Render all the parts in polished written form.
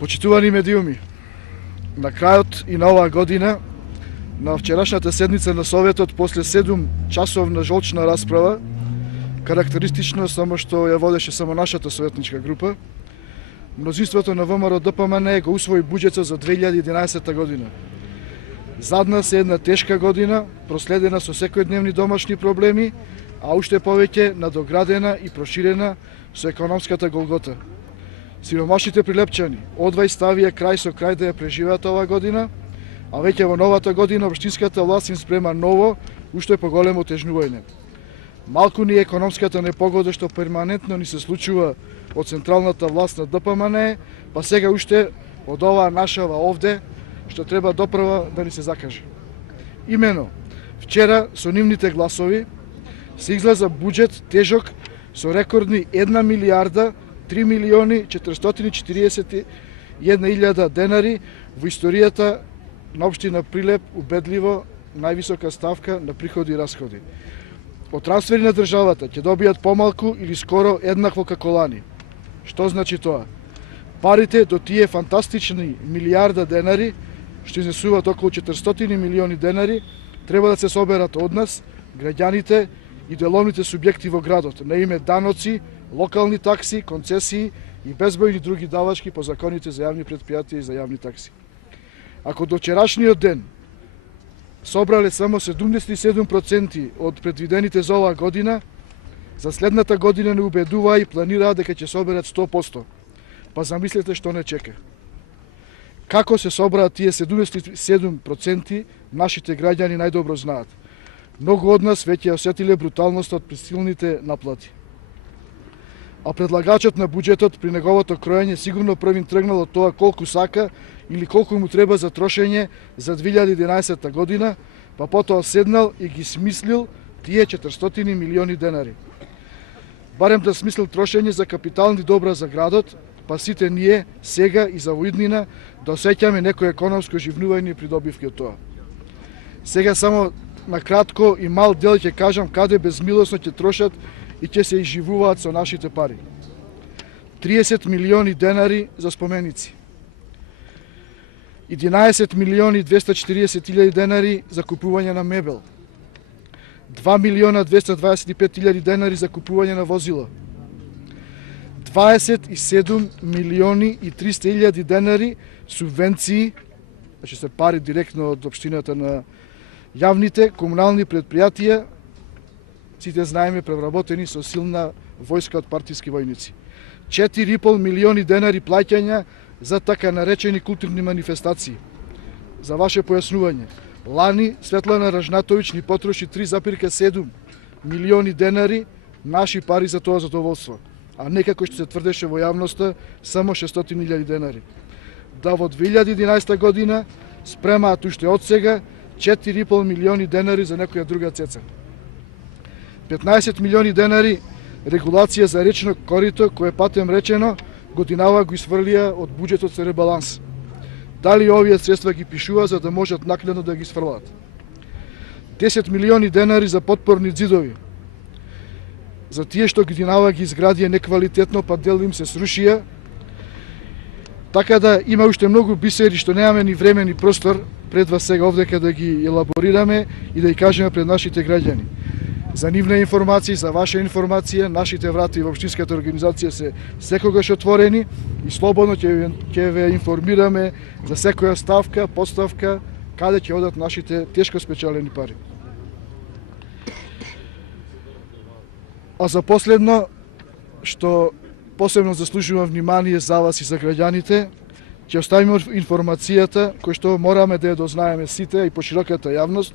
Почитувани медиуми, на крајот и на оваа година, на вчерашната седница на Советот, после 7 часовна жолчна расправа, карактеристично само што ја водеше само нашата советничка група, мнозинството на ВМРО ДПМН го усвои буџетот за 2011 година. Зад нас е една тешка година, проследена со секојдневни домашни проблеми, а уште повеќе надоградена и проширена со економската голгота. Сиромашните прилепчани одвај ставија крај со крај да ја преживеат оваа година, а веќе во новата година општинската власт им спрема ново, уште поголемо тежнување. Малку ни е економската непогода што перманентно ни се случува од централната власт на ДПМН, па сега уште од оваа нашава овде, што треба допрва да ни се закаже. Имено, вчера со нивните гласови се излеза буџет тежок со рекордни 1 милијарда 3 милиони 441 илјада денари во историјата на општина Прилеп, убедливо највисока ставка на приходи и расходи. Од трансфери на државата ќе добијат помалку или скоро еднакво како лани. Што значи тоа? Парите до тие фантастични милијарда денари, што изнесуваат околу 400 милиони денари, треба да се соберат од нас, граѓаните и деловните субјекти во градот, на име даноци, локални такси, концесии и безбројни други давачки по законите за јавни предпријатија и за јавни такси. Ако до вчерашниот ден собрале само 77% од предвидените за оваа година, за следната година не убедуваа и планираа дека ќе соберат 100%. Па замислете што не чека. Како се собраа тие 77%, нашите граѓани најдобро знаат. Многу од нас веќе осетиле бруталноста од присилните наплати. А предлагачот на буџетот при неговото кроење сигурно првин тргнал од тоа колку сака или колку му треба за трошење за 2011 година, па потоа седнал и ги смислил тие 400 милиони денари. Барем да смислил трошење за капитални добра за градот, па сите ние сега и за воиднина да осеќаме некој економско живнување и придобивки од тоа. Сега само на кратко и мал дел ќе кажам каде безмилосно ќе трошат и ќе се изживуваат со нашите пари. 30 милиони денари за споменици. 11 милиони 240 илјади денари за купување на мебел. 2 милиона 225 илјади денари за купување на возила. 27 милиони и 300 илјади денари субвенции, значи се пари директно од општината на јавните комунални предпријатија, сите знаеме превработени со силна војска од партиски војници. 4,5 милиони денари плаќања за така наречени културни манифестации. За ваше појаснување, лани Светлана Ражнатовиќ ни потроши 3,7 милиони денари наши пари за тоа задоволство, а не како што се тврдеше во јавноста само 600 илјади денари. Да во 2011 година спремаат уште од сега 4,5 милиони денари за некоја друга цеца. 15 милиони денари регулација за речно корито, кое патем речено годинава го изфрлија од буџетот за ребаланс. Дали овие средства ги пишува за да можат накнадно да ги сфрлат? 10 милиони денари за подпорни ѕидови. За тие што годинава ги изградија неквалитетно, па дел им се срушија. Така да има уште многу бисери што немаме ни време ни простор пред вас сега овдека да ги елаборираме и да ги кажеме пред нашите граѓани. За нивна информација, за ваша информација, нашите врати во општинската организација се секогаш отворени и слободно ќе ве информираме за секоја ставка, поставка, каде ќе одат нашите тешко спечалени пари. А за последно, што посебно заслужува внимание за вас и за граѓаните, ќе оставиме информацијата која што мораме да ја дознаеме сите и пошироката јавност,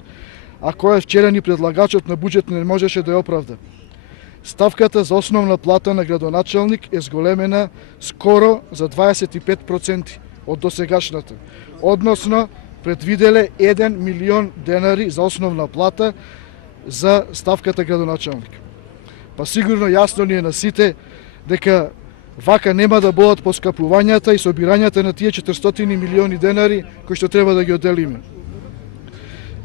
а која вчера ни предлагачот на буџет не можеше да ја оправда. Ставката за основна плата на градоначалник е зголемена скоро за 25% од досегашната, односно предвиделе 1 милион денари за основна плата за ставката градоначалник. Па сигурно јасно ни е на сите дека вака нема да бодат поскапувањата и собирањата на тие 400 милиони денари кои што треба да ги одделиме.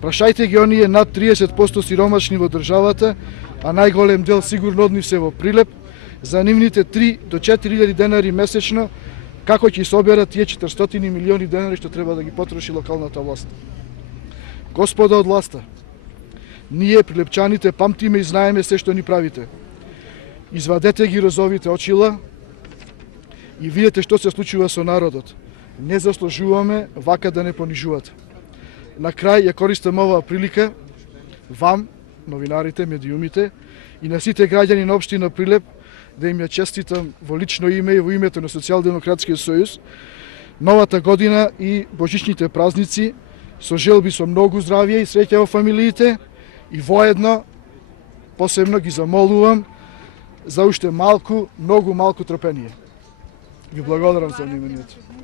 Прашајте ги оние над 30% сиромашни во државата, а најголем дел сигурно од нив се во Прилеп, за нивните 3 до 4 илјади денари месечно како ќе соберат тие 400 милиони денари што треба да ги потроши локалната власт. Господа од власта, ние прилепчаните памтиме и знаеме се што ни правите. Извадете ги розовите очила и видете што се случува со народот. Не заслужуваме вака да не понижувате. На крај ја користам оваа прилика вам, новинарите, медиумите и на сите граѓани на општина Прилеп да им ја честитам во лично име и во името на Социјалдемократскиот сојуз новата година и божичните празници со желби со многу здравје и среќа во фамилиите и воедно посебно ги замолувам за уште малку, многу малку трпение. Ви благодарам за вниманието.